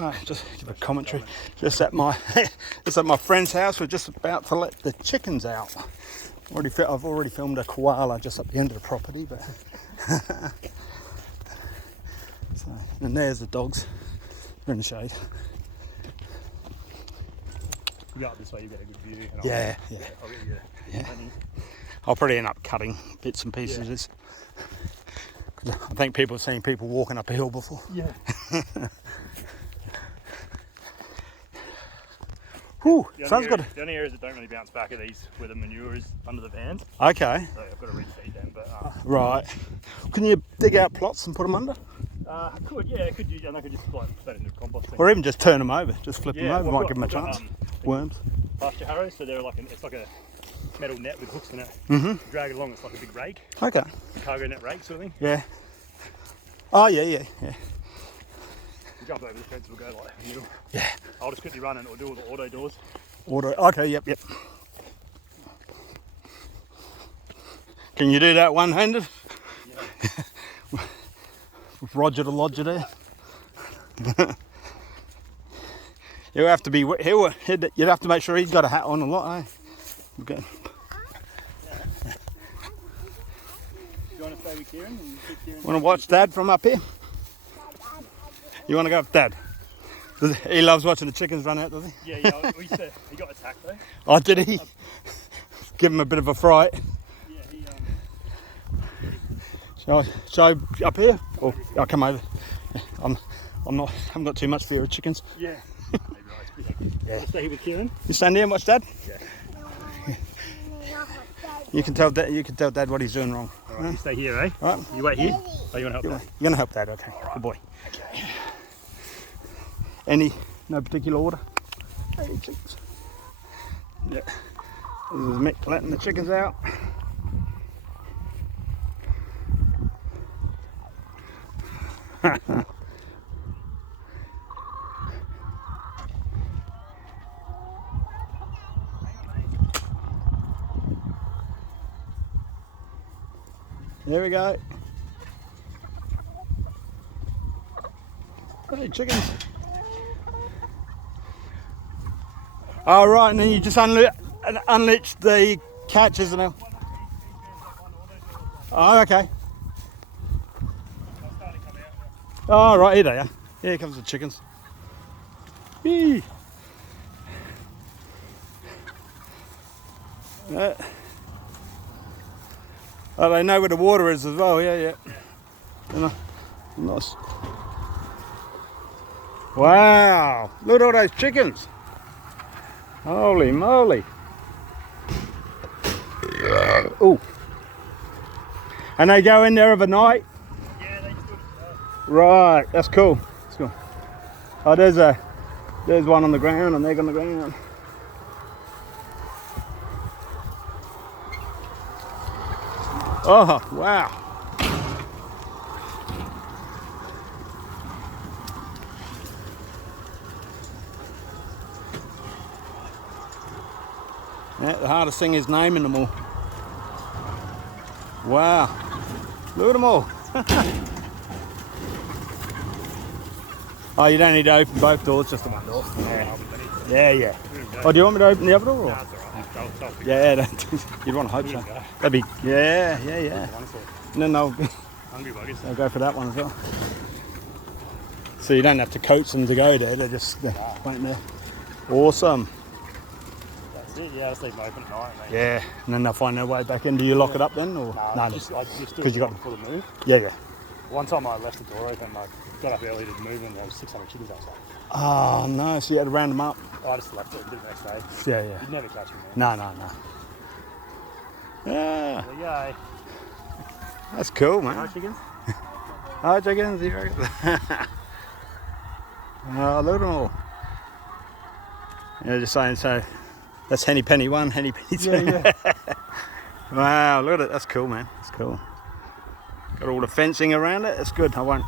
Right, just give a commentary. Just at my friend's house. We're just about to let the chickens out. I've already filmed a koala just up the end of the property, but so, and there's the dogs. They're in the shade. You go up this way, you get a good view. And Yeah. I'll get you. Yeah. I'll probably end up cutting bits and pieces. Yeah. I think people have seen people walking up a hill before. Yeah. Whew, sounds good. The only areas that don't really bounce back are these where the manure is under the vans. Okay. So I've got to refeed them. But right. Can you dig out plots and put them under? I could, yeah, I could use, and I could just like put that into composting. Or even just turn them over, just flip them over. Well, Might give them a chance. Worms. Pasture harrows, so they're it's like a metal net with hooks in it. Drag it along. It's like a big rake. Okay. Cargo net rake sort of thing. Yeah. Oh yeah. You jump over the fence, we'll go like in the middle. Yeah. I'll just quickly run and it'll do all the auto doors. Okay, yep. Can you do that one-handed? Yeah. With Roger the Lodger there. You'd have to make sure he's got a hat on a lot, eh? Okay. Yeah. You want to stay with Kieran? Want to watch Dad from up here? You want to go with Dad? He loves watching the chickens run out, does he? Yeah. He got attacked though. Oh, did he? Give him a bit of a fright. Yeah, Shall I up here? Or I'll come over. I haven't got too much fear of chickens. Yeah. Yeah. Stay here with Kieran. You stand here and watch Dad? Yeah. You can tell Dad what he's doing wrong. All right, you stay here, eh? All right. You wait here. Oh, you want to help Dad? You're gonna help Dad, okay? Right. Good boy. Okay. No particular order? Hey, chickens. Yeah. This is Mick letting the chickens out. There we go. Hey, chickens. All right, and then you just unleash the catches and all. Oh, okay. Oh, right, here they are. Here comes the chickens. Whee. Oh, they know where the water is as well, yeah. Nice. Wow, look at all those chickens. Holy moly. Oh. And they go in there overnight? Yeah, they just do it. Right, that's cool. Oh, there's one on the ground and they're on the ground. Oh, wow. Yeah, the hardest thing is naming them all. Wow. Look at them all. Oh, you don't need to open both doors, just the one door. Yeah. Oh, do you want me to open the other door? Or? No, that's all right. Yeah, you'd want to hope so. That'd be, yeah. And then Hungry buggers. they'll go for that one as well. So you don't have to coax them to go there, they're just waiting there. Awesome. That's it, yeah, just leave them open at night. Yeah, and then they'll find their way back in. Do you lock it up then? Or? No, just do it before the move. Yeah. One time I left the door open, I got up early to move and there was 600 chickens outside. Oh no, so you had to round them up? I just left it and did it the next day. Yeah. You'd never catch them there. No. Yeah. There you go. That's cool, man. Hi, chickens. Hi, chickens. Oh, look at them all. Yeah, just saying, so that's Henny Penny 1, Henny Penny 2. Yeah. Wow, look at it. That's cool, man. That's cool. Got all the fencing around it. It's good. I won't